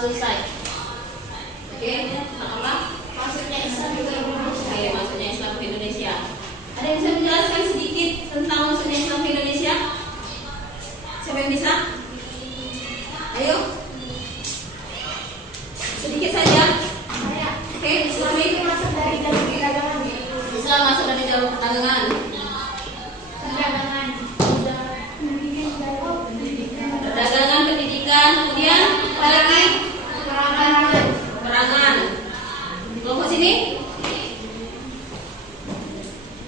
selesai. Oke, apa? Masuknya Islam ke Indonesia. Oke, masuknya Islam ke Indonesia. Ada yang bisa menjelaskan sedikit tentang masuknya Islam ke Indonesia? Siapa yang bisa? Ayo. Sedikit saja. Oke, Islam itu masuk dari jalur perdagangan. Islam masuk dari jalur perdagangan. Perdagangan, pendidikan, kemudian apa lagi? Peperangan. Kelompok sini?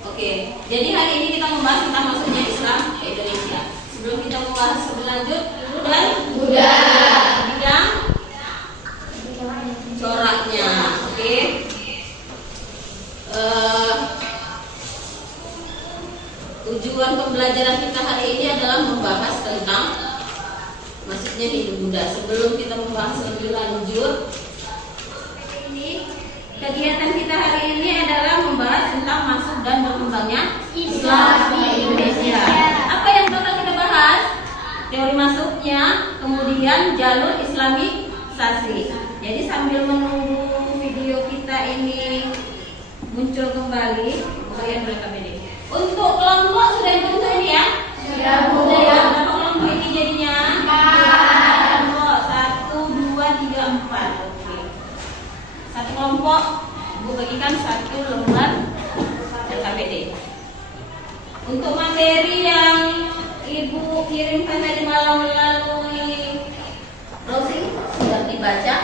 Oke, jadi hari ini kita membahas tentang masuknya Islam ke Indonesia. Sebelum kita membahas lebih lanjut, dan bidang coraknya. Oke. Tujuan pembelajaran kita hari ini adalah membahas tentang masuknya Hindu-Buddha. Sebelum kita membahas lebih lanjut, kegiatan kita hari ini adalah membahas tentang masuk dan berkembangnya Islam di Indonesia. Apa yang bakal kita bahas? Teori masuknya, kemudian jalur Islamisasi. Jadi sambil menunggu video kita ini muncul kembali, kalian berapa ini? Untuk kelompok sudah dibentuk ini ya? Sudah ya. Berapa kelompok ini jadinya? 4 kelompok. 1, 2, 3, 4. Oke. Satu kelompok Ibu bagikan 1 lembar LKPD. Untuk materi yang Ibu kirimkan tadi malam melalui browsing sudah dibaca?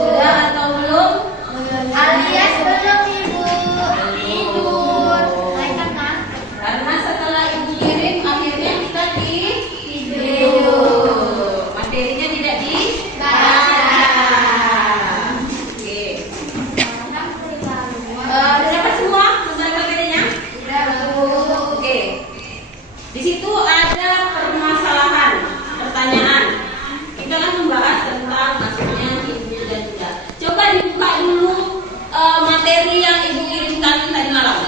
Sudah atau belum? Alias belum Ibu. Tidur. Karena setelah Ibu kirim akhirnya kita tidur. Materinya tidak dibaca. Oke. Sudah dapat semua lembar KPD-nya? Oke. Di situ ada permasalahan, pertanyaan. Kita akan membahas tentang masuknya Hindu dan Buddha. Coba dibuka dulu materi yang Ibu kirimkan tadi malam.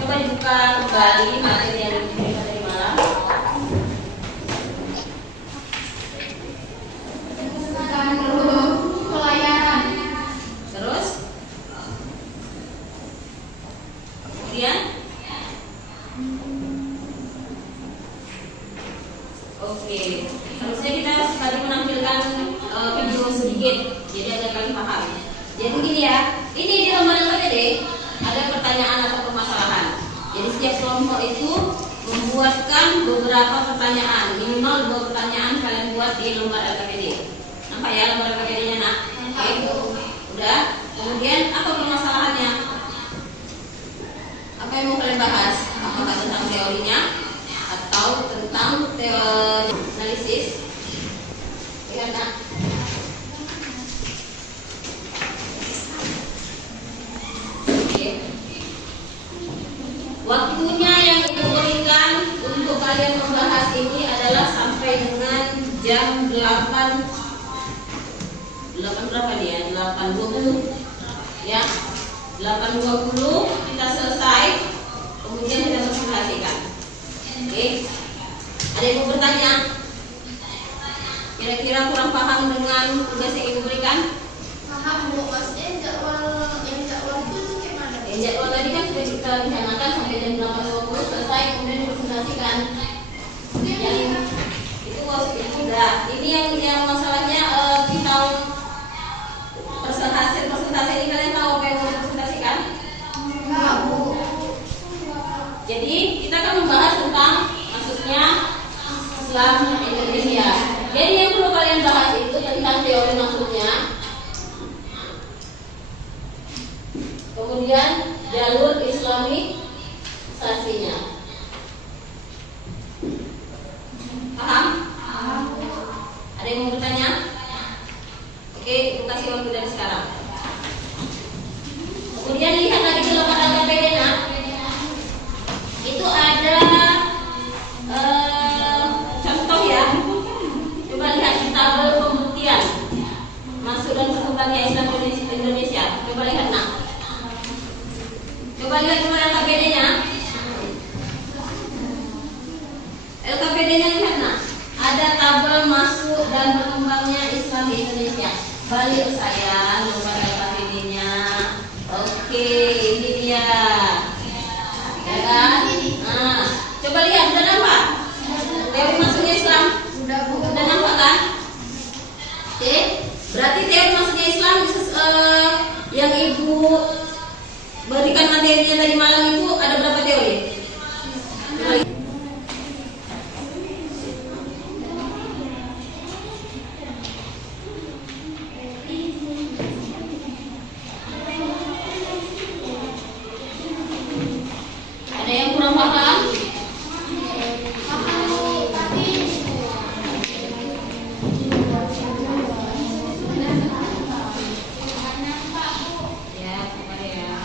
Coba dibuka kembali materi yang Ibu kirimkan tadi malam. Pelayanan. Terus kemudian oke, harusnya kita tadi menampilkan video sedikit, jadi ada kalian paham. Jadi begini ya, ini di lembar LKPD ada pertanyaan atau permasalahan. Jadi setiap kelompok itu membuatkan beberapa pertanyaan, minimal 2 pertanyaan kalian buat di lembar LKPD. Nampak ya lembar LKPD-nya nak? Oke, udah. Kemudian apa permasalahannya? Apa yang mau kalian bahas? Apakah tentang teorinya atau tentang teori analisis? Ya nak? Waktunya yang diberikan untuk kalian membahas ini adalah sampai dengan jam 8 berapa dia? 8.20 ya. 8.20 kita selesai, kemudian kita presentasikan. Oke. Ada yang mau bertanya? Kira-kira kurang paham dengan tugas yang Ibu berikan? Paham Bu, maksudnya jadwal itu gimana? Jadwal tadi kan sudah kita rencanakan sampai jam 8.20 selesai, kemudian dipresentasikan. Yang itu sudah. Ini yang masalahnya kita presentasi ini kalian tahu apa yang mau dipresentasikan? Enggak Bu. Jadi kita akan membahas tentang maksudnya Islam Indonesia. Jadi yang perlu kalian bahas itu tentang teori masuknya, kemudian jalur Islamisasinya. Paham? Ada yang mau bertanya? Oke, Ibu kasih waktu dari sekarang. Kemudian lihat lagi di lembar LKPD nak. Itu ada contoh ya. Coba lihat di tabel pembuktian masuk dan berkembangnya Islam Indonesia. Coba lihat nak. Coba lihat lembar LKPD-nya. LKPD-nya lihat nak. Ada Balik sayang, lupa dapat ininya. Oke, ini dia. Ya kan? Nah, coba lihat, udah nampak? Teori masuknya Islam. Udah nampak kan? Oke, berarti teori masuknya Islam yang ibu berikan materinya tadi malam itu ada berapa teori? Ada yang kurang paham? Ya, sabar ya.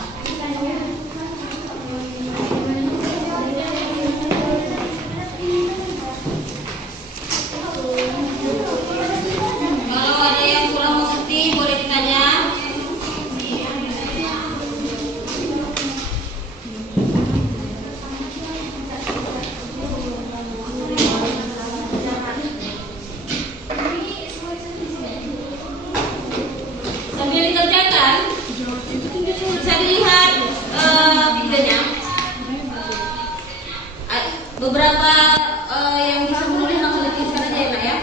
Kalau ada yang kurang mengerti boleh ditanya. Sambil dikerjakan, bisa dilihat videonya. Beberapa yang bisa menulis langsung dituliskan aja ya, Pak ya.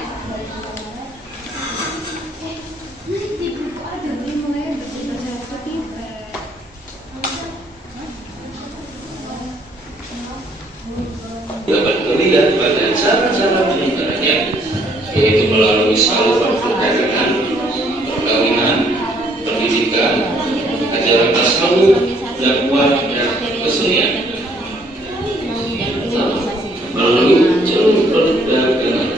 Dapat terlihat pada cara-cara penyebarannya, yaitu melalui saluran perdagangan, perkawinan, pendidikan, ajaran tasawuf, dakwah, dan kesenian. Melalui jalur perdagangan,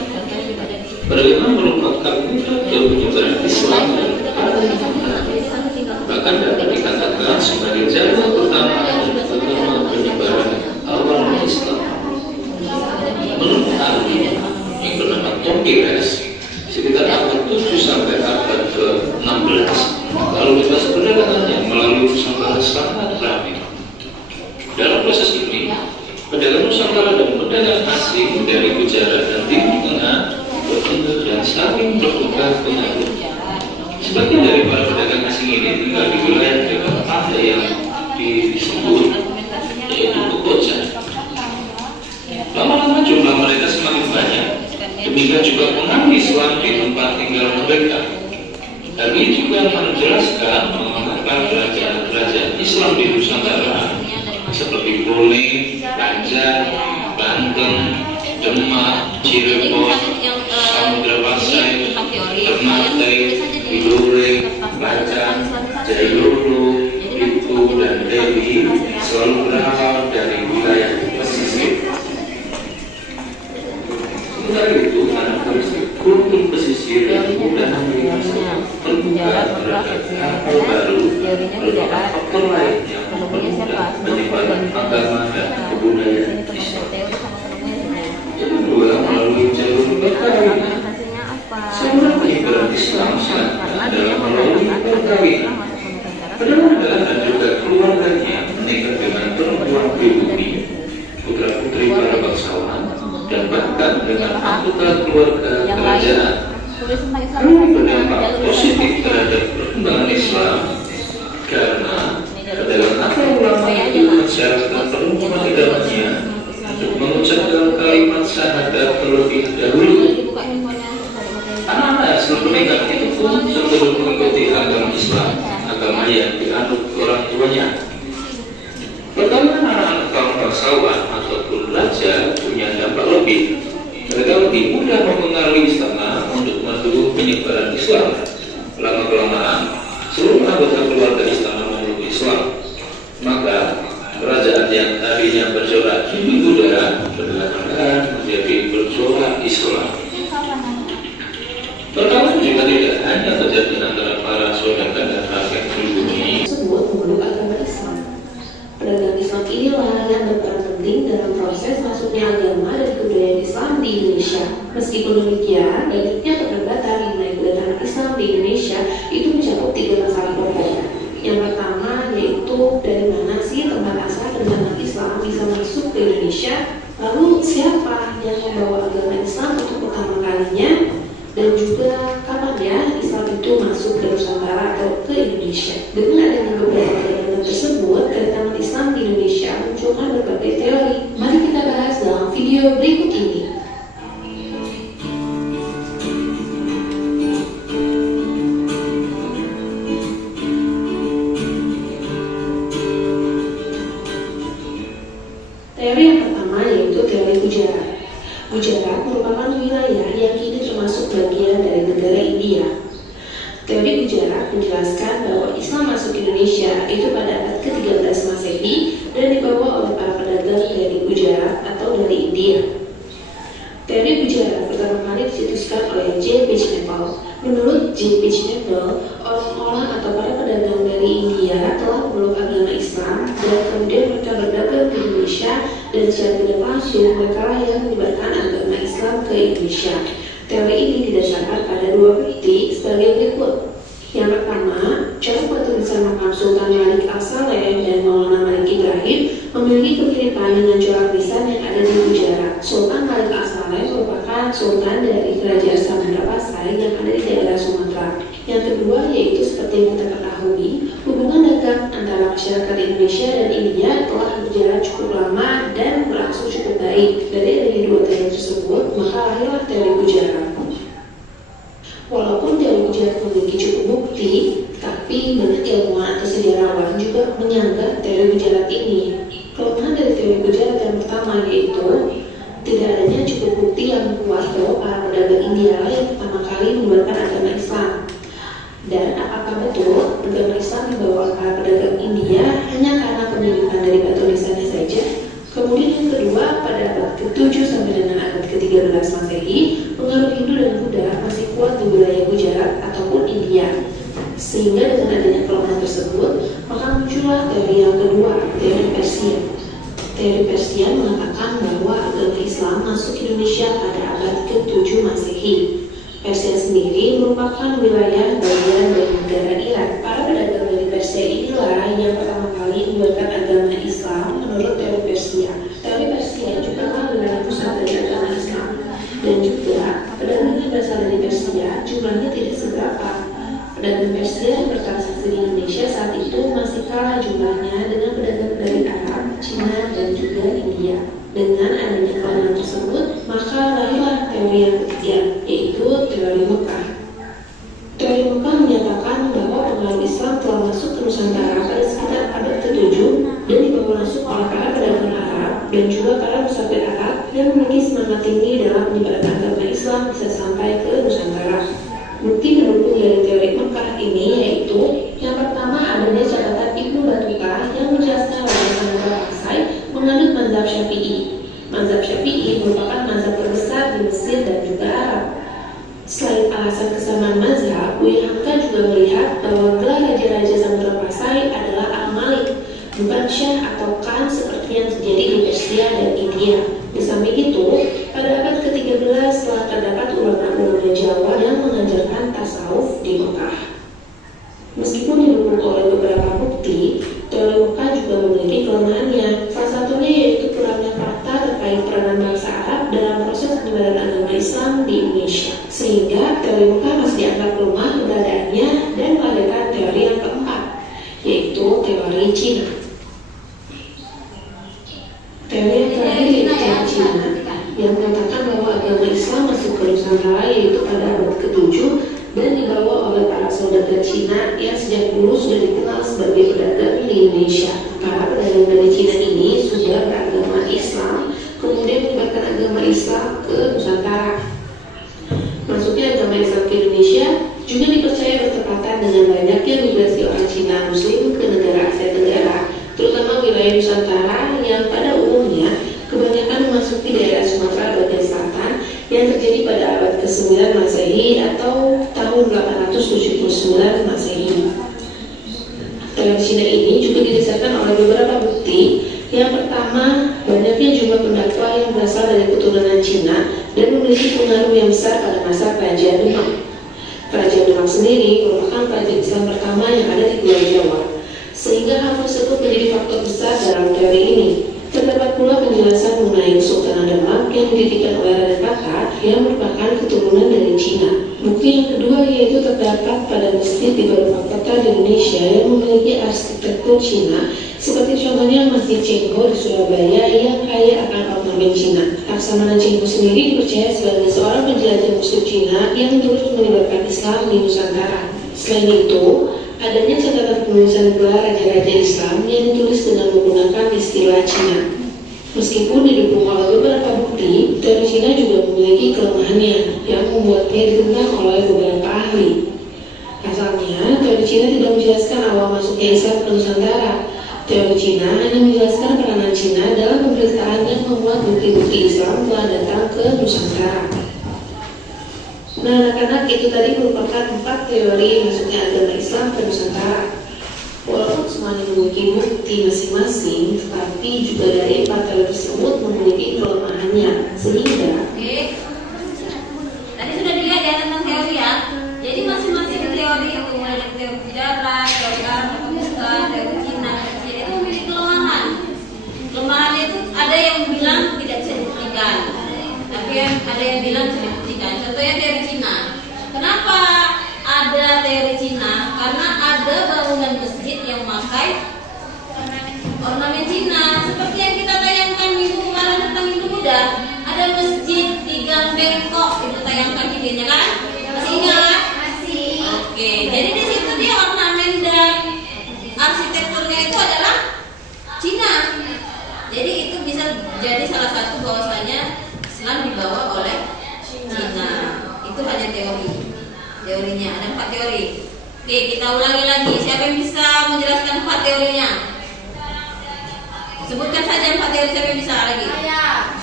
perdagangan merupakan metode penyebaran Islam dan agama. Bahkan dapat dikatakan sebagai jalur pertama dan pertama penyebaran awal Islam. Menurut ahli yang bernama Tom Pires, sekitar abad 7 sampai abad ke-16, lalu lintas perdagangannya melalui Nusantara sangat ramai. Dalam proses ini, pedagang Nusantara dan pedagang asing dari Gujarat dan Timur Tengah bertemu dan saling bertukar pengaruh. Sebagian dari para pedagang asing ini tinggal di wilayah dekat pantai yang disebut yaitu Kokoja. Lama-lama jumlah mereka semakin banyak. Demikian juga pengaruh Islam di tempat tinggal mereka. Hal ini juga menjelaskan mengapa kerajaan Islam di Nusantara seperti Bone, Banjar, Banten, Demak, Cirebon, Samudra Pasai, Ternate, Tidore, Bacan, Jayaluro, Itu, dan Dewi selalu berasal dari wilayah pesisir. Sementara itu, karakteristik kultur pesisir yang mudah terbuka terhadap hal baru merupakan faktor lain yang mempermudah penyebaran agama dan kebudayaan Islam. Yang kedua, melalui jalur perkawinan. Saluran penyebaran Islam adalah melalui perkawinan. Perdana dan juga keluarganya menikah dengan perempuan pribumi, putra-putri para bangsawan, dan bahkan dengan anggota keluarga kerajaan. Hal ini berdampak positif terhadap perkembangan Islam karena pedagang asal ulama itu mensyaratkan perempuan di dalamnya untuk mengucapkan kalimat syahadat terlebih dahulu. Anak-anak sebelum menikah itu pun sebelum mengikuti agama Islam, agama yang dianut orang tuanya. Perkawinan anak-anak kaum bangsawan ataupun raja punya dampak lebih. Mereka lebih mudah mempengaruhi istana untuk mendukung penyebaran Islam. Lama-kelamaan, seluruh anggota keluarga istana memeluk Islam. Maka kerajaan yang tadinya bercorak Hindu-Buddha belakangan menjadi bercorak Islam. Perkawinan juga tidak hanya terjadi antara para saudagar dan rakyat pribumi tersebut memeluk agama Islam. Pedagang Islam inilah yang berperan penting dalam proses masuknya agama dan kebudayaan Islam di Indonesia. Meskipun demikian, banyaknya perdebatan mengenai kedatangan Islam di Indonesia itu mencakup 3 masalah pokok. Yang pertama yaitu dari mana sih tempat asal kedatangan Islam bisa masuk ke Indonesia, lalu siapa yang membawa agama Islam untuk pertama kalinya, dan juga kapan ya Islam itu masuk ke Indonesia. Dengan adanya beberapa peradaban tersebut, kedatangan Islam di Indonesia munculkan berbagai teori. Mari kita bahas dalam video berikut ini. Teori yang pertama yaitu teori Gujarat. Gujarat merupakan wilayah yang kini termasuk bagian dari negara India. Teori Gujarat menjelaskan bahwa Islam masuk Indonesia itu pada abad ke-13 Masehi dan dibawa oleh para pedagang dari Gujarat atau dari India. Teori Gujarat pertama kali dicetuskan oleh J. Pitchnapel. Menurut J. Pitchnapel, orang-orang atau para pedagang dari India telah memeluk agama Islam dan kemudian mereka berdagang di Indonesia dan secara tidak langsung mereka lah yang menyebarkan agama Islam ke Indonesia. Teori ini didasarkan pada dua bukti sebagai berikut. Yang pertama, cara buat tulisan makam Sultan Malik Al-Saleh dan Maulana Malik Ibrahim memiliki kemiripan dengan corak lisan yang ada di Gujarat. Sultan Malik Al-Saleh merupakan sultan dari Kerajaan Samudra Pasai yang ada di daerah Sumatera. Yang kedua yaitu seperti yang kita ketahui, hubungan dagang antara masyarakat Indonesia dan India telah berjalan cukup lama dan berlangsung cukup baik. Dari adanya dua teori tersebut, maka lahirlah teori Gujarat. Walaupun teori Gujarat memiliki cukup bukti, tapi banyak ilmuwan atau sejarawan juga menyanggah teori Gujarat ini. Kelemahan dari teori Gujarat yang pertama yaitu tidak adanya cukup bukti yang kuat bahwa para pedagang India yang pertama kali menyebarkan agama Islam. Dan apakah betul agama Islam dibawa oleh para pedagang India hanya karena pemilikan dari batu nisannya saja? Kemudian yang kedua, pada abad ke-7 sampai dengan abad ke-13 Masehi, pengaruh Hindu dan Buddha masih kuat di wilayah Gujarat ataupun India. Sehingga dengan adanya kelemahan tersebut, maka muncullah teori yang kedua, teori Persia. Teori Persia mengatakan bahwa agama Islam masuk Indonesia pada abad ke-7 Masehi. Persia sendiri merupakan wilayah bagian dari negara Iran. Para pedagang dari Persia inilah yang pertama kali menyebarkan agama Islam menurut teori Persia. Teori Persia juga wilayah pusat dari agama Islam. Dan juga pedagang yang berasal dari Persia jumlahnya tidak seberapa. Pedagang Persia yang bertransaksi di Indonesia saat itu masih kalah jumlahnya dengan pedagang dari Arab, Cina, dan juga India. Dengan adanya kelemahan tersebut, maka lahirlah teori yang ketiga, yaitu teori Mekah. Teori Mekah menyatakan bahwa pengaruh Islam telah masuk ke Nusantara pada sekitar abad ke-7 dan dibawa masuk oleh para pedagang Arab dan juga para musafir Arab yang memiliki semangat tinggi dalam penyebaran agama Islam bisa sampai ke Nusantara. Bukti pendukung dari teori Mekah ini yaitu yang pertama adanya catatan Ibnu Battuta yang menjelaskan bahwa Samudra Pasai menganut mazhab Syafi'i. Mazhab Syafi'i merupakan mazhab terbesar di Mesir dan juga Arab. Selain alasan kesamaan mazhab, Buya Hamka juga melihat bahwa gelar raja-raja Samudra Pasai adalah Al-Malik, bukan Syah atau Khan seperti yang terjadi di Persia dan India. Di samping itu, pada abad ke-13 telah terdapat ulama-ulama Jawa yang mengajarkan tasawuf di Mekah. Meskipun didukung oleh beberapa bukti, teori Mekah juga memiliki kelemahannya. Salah satunya yaitu kurangnya fakta terkait peranan bangsa Arab dalam proses penyebaran agama Islam di Indonesia. Sehingga teori Mekah masih dianggap lemah keberadaannya dan melahirkan teori yang keempat, yaitu teori Cina. Teori yang terakhir yaitu teori Cina, yang mengatakan bahwa agama Islam masuk ke Nusantara yaitu pada abad ke-7 dan dibawa oleh para saudagar Cina yang sejak dulu sudah dikenal sebagai pedagang di Indonesia. Para pedagang dari Cina ini sudah beragama Islam, kemudian menyebarkan agama Islam ke Nusantara. Masuknya agama Islam ke Indonesia juga dipercaya bertepatan dengan banyaknya migrasi orang Cina Muslim ke negara Asia Tenggara, terutama wilayah Nusantara yang pada umumnya kebanyakan memasuki daerah Sumatera bagian selatan yang terjadi pada abad ke-9 Masehi atau tahun 879 Masehi. Teori Cina ini juga didasarkan oleh beberapa bukti. Yang pertama, banyaknya jumlah pendakwa yang berasal dari keturunan Cina dan memiliki pengaruh yang besar pada masa Kerajaan Demak. Kerajaan Demak sendiri merupakan kerajaan Islam pertama yang ada di Pulau Jawa, sehingga hal tersebut menjadi faktor besar dalam teori ini. Terdapat pula penjelasan mengenai Kesultanan Demak yang didirikan oleh Raden Patah yang merupakan keturunan dari Cina. Bukti yang kedua yaitu terdapat pada masjid di di beberapa kota di Indonesia yang memiliki arsitektur Cina, seperti contohnya Masjid Cengho di Surabaya yang kaya akan ornamen Cina. Laksamana Cengho sendiri dipercaya sebagai seorang penjelajah Muslim Cina yang turut menyebarkan Islam di Nusantara. Selain itu, adanya catatan penulisan gelar raja-raja Islam yang ditulis dengan menggunakan istilah Cina. Meskipun didukung oleh beberapa bukti, teori Cina juga memiliki kelemahannya yang membuatnya ditentang oleh beberapa ahli. Pasalnya, teori Cina tidak menjelaskan awal masuknya Islam ke Nusantara. Teori Cina hanya menjelaskan peranan Cina dalam pemberitaan yang memuat bukti-bukti Islam telah datang ke Nusantara. Nah, anak-anak, itu tadi merupakan 4 teori masuknya agama Islam ke Nusantara. Walaupun semuanya memiliki bukti masing-masing, tetapi juga dari 4 teori tersebut memiliki kelemahannya, sehingga tadi sudah dilihat ya tentang teori ya. Jadi masing-masing teori itu mulai dari teori sejarah, teori Arab, teori Cina, itu memiliki kelemahan. Kelemahannya itu ada yang bilang tidak bisa dibuktikan, tapi ada yang bilang bisa dibuktikan. Contohnya teori Cina. Kenapa ada teori Cina? Karena ada bangunan masjid yang memakai ornamen Cina, seperti yang kita tayangkan minggu kemarin tentang Hindu Buddha. Ada masjid di Gang Bengkok, itu tayangkan videonya kan? Masih ingat? Masih. Oke, jadi di situ dia ornamen dan arsitekturnya itu adalah Cina. Jadi itu bisa jadi salah satu bahwasanya Islam dibawa oleh Cina. Itu hanya teorinya, ada 4 teori. Oke, kita ulangi lagi. Siapa yang bisa menjelaskan 4 teorinya? Sebutkan saja 4 teori, siapa yang bisa lagi?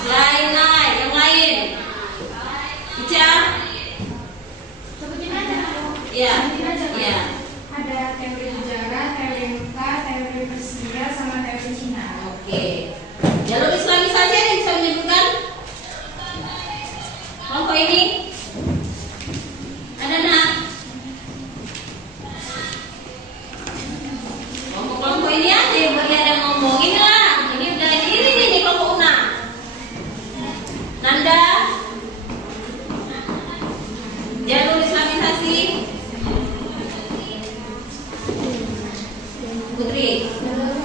Saya. Yang lain. Ica? Sebutin aja. Iya. Iya. Ada teori sejarah, teori muka, teori Persia, sama teori Cina. Oke. Jalur Islamisasi ada yang bisa menyebutkan? Kelompok ini? Ada nak? Kelompok ini aja yang ada ngomong. Inilah, ini udah ini kelompok Una. Nanda? Jalur Islamisasi? Putri?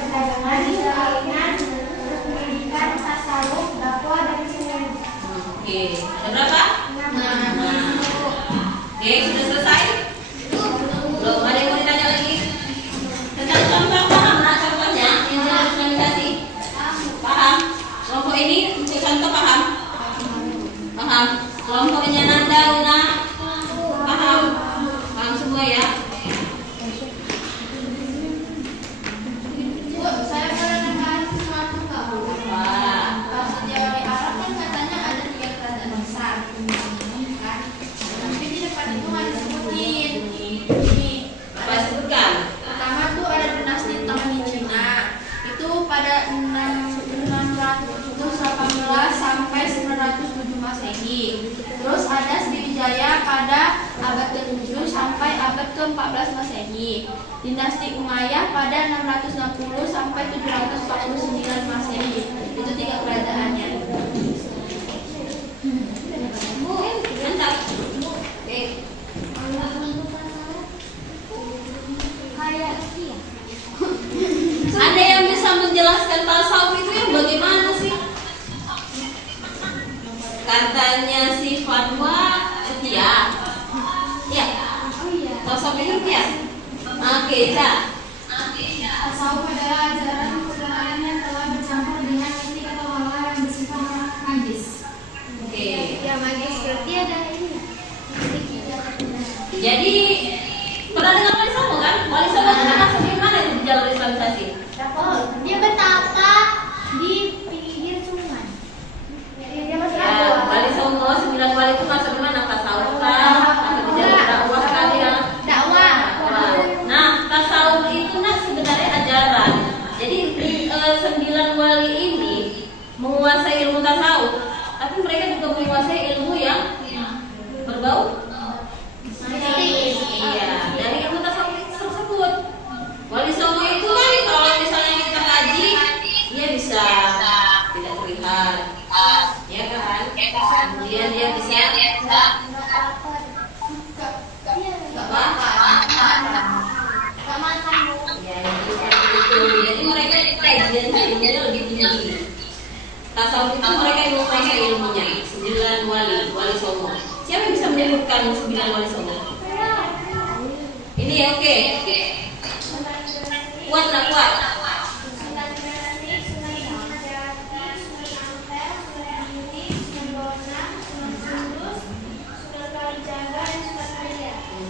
Perdagangan, perkawinan, pendidikan, tasawuf, dakwah, dan kesenian. Oke. Ada berapa? 6. Oke, sudah selesai? Belum, ada yang mau ditanya lagi? Tentang contoh paham nak contohnya yang jalur Islamisasi? Paham? Kelompok ini untuk contoh paham? Paham? Kelompoknya Nanda, Una? Paham? Paham semua ya? Bu, saya pernah dengar sesuatu nggak, Bu? Wah. Pas teori Arab kan katanya ada 3 kerajaan besar, kan? Tapi di depan itu nggak disebutin. Nih, Apa sebutkan? pertama tuh ada dinasti Tang di Cina. Itu pada 618 sampai 907 Masehi. Terus ada Sriwijaya pada abad ke-7 sampai abad ke-14 Masehi. Dinasti Umayyah pada 660 sampai 749 Masehi. Itu 3 kerajaannya. Bu, mantap. Oke. Ada yang bisa menjelaskan tasawuf itu yang bagaimana sih? Katanya si Fatwa setia. Iya. Tasawuf itu setia. Oke, Ca. Tasawuf adalah ajaran kebenaran yang telah bercampur dengan etik atau hal yang bersifat magis. Oke. Ya, magis berarti ada ini. Jadi pernah dengar Wali Songo kan? Wali Songo itu masuk di mana di jalur Islamisasi? Oh, dia betapa di pinggir sungai. Dia masih Ya, Wali Songo 9 wali itu masuk di mana? Tasawuf kah? Atau di jalur dakwah kah dia? dakwah. Nah, tasawuf itu nak sebenarnya ajaran. Jadi 9 wali ini menguasai ilmu tasawuf, tapi mereka juga menguasai ilmu yang berbau. Iya, dari ilmu tasawuf tersebut. Wali Songo itu kan kalau misalnya kita kaji, dia bisa tidak terlihat, ya kan? Kemudian dia bisa kajian ilmunya lebih tinggi. Tasawuf itu mereka yang menguasai ilmunya. 9 wali songo. Siapa yang bisa menyebutkan 9 wali songo? Ini ya, oke. Kuat nak kuat.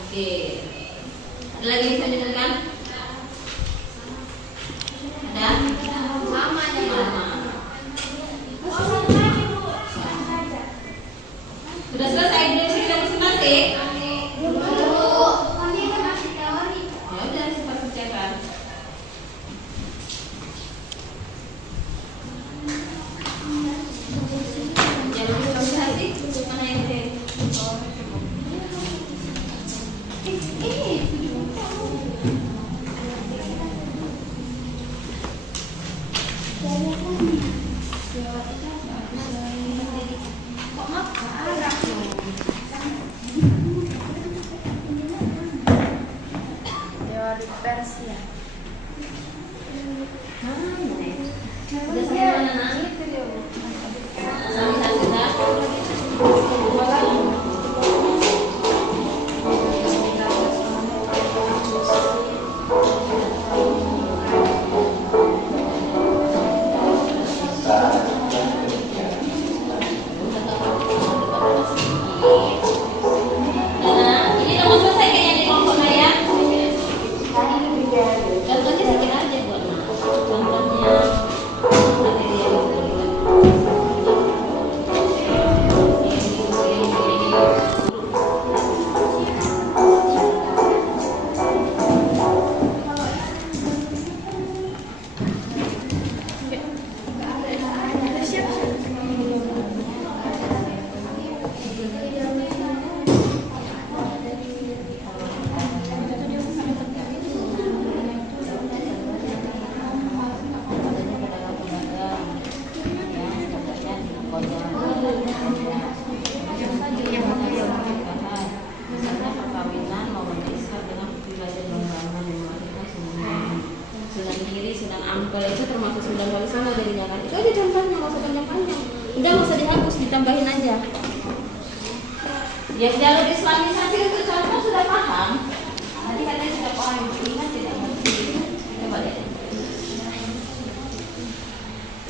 Oke. Ada lagi bisa menyebutkan? Ada? Sama aja Sama. Sudah selesai belum cerita presentasi? Ya udah cepat kerjakan. Jangan lupa presentasi. Mana yang udah? Teori Persia. Udah sampai mana nak? Sampai sudah. Nah, ini udah mau selesai kayaknya di kelompoknya ya. Contohnya sedikit aja buat Nak. Contohnya materi yang sedang ampel itu termasuk 9 wali songo jadinya kan. Itu aja contohnya, nggak usah panjang-panjang. Udah nggak usah dihapus, ditambahin aja. Yang jalur Islamisasi itu contoh sudah paham. Tadi katanya sudah paham, ingat tidak? Coba deh.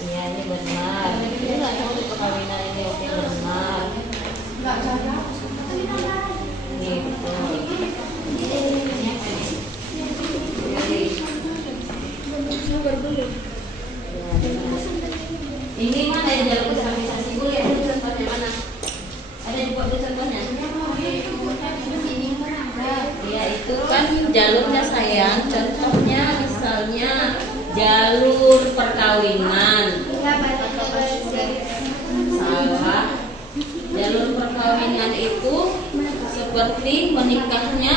Iya ini benar. Ini nggak tahu di perkawinan ini oke benar. Enggak cocok. Ini betul. Ini mana yang jalur Islamisasi dulu ya? Itu contohnya mana? Ada yang buat contohnya? Ya itu kan jalurnya sayang. Contohnya misalnya jalur perkawinan. Salah. Jalur perkawinan itu seperti menikahnya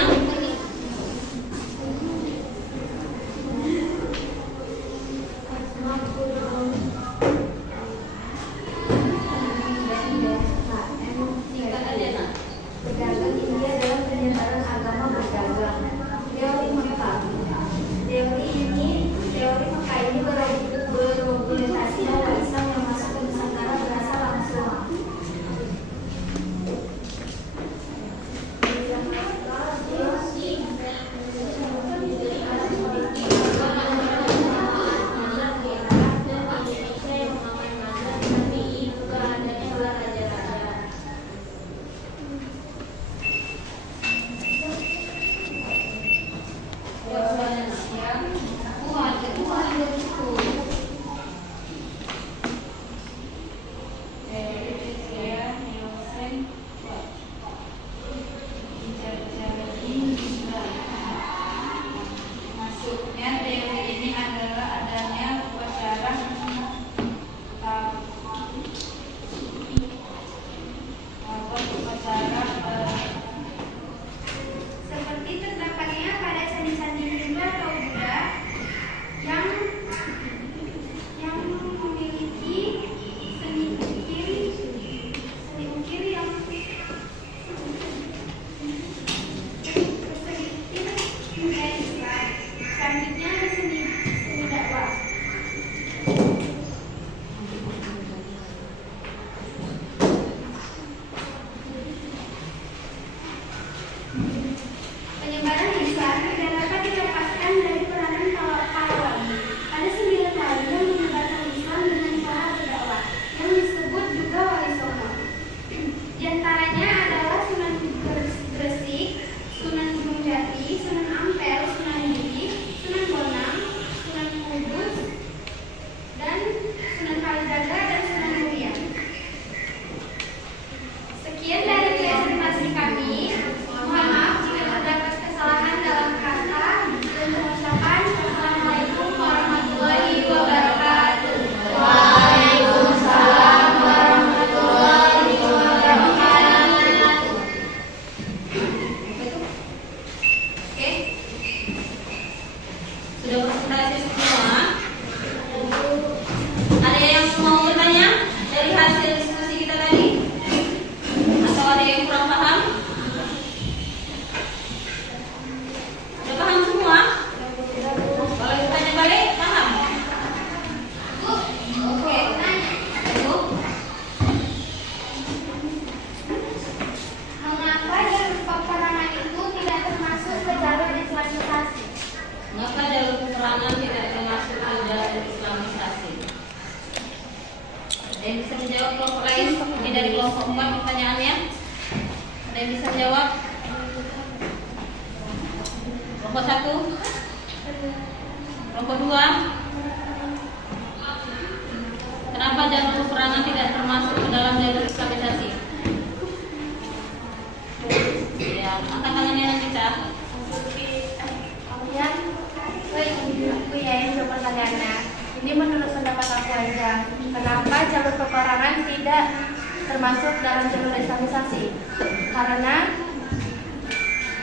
kelompok lain? Ini dari kelompok 4 pertanyaannya. Ada yang bisa jawab? Kelompok 1, kelompok 2. Kenapa jalur peperangan tidak termasuk ke dalam jalur islamisasi? Ya, angkat tangannya Nagita. Kemudian, aku ya yang jawab pertanyaannya. Ini menurut pendapat aku aja. Kenapa jalur peperangan tidak termasuk dalam jalur islamisasi? Karena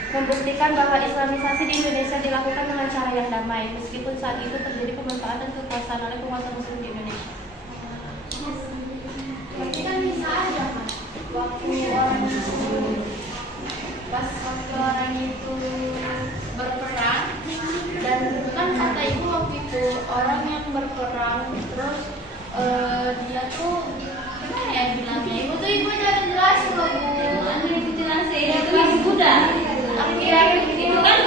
membuktikan bahwa islamisasi di Indonesia dilakukan dengan cara yang damai, meskipun saat itu terjadi pemanfaatan kekuasaan oleh penguasa muslim di Indonesia. Berarti kan bisa aja kan waktu orang itu pas waktu orang itu berperang, dan kan kata ibu waktu itu orang yang berperang terus dia tuh gimana ya bilangnya, ibu udah jelas loh bu. Anu itu jelasin itu Buddha. Tapi ya Itu kan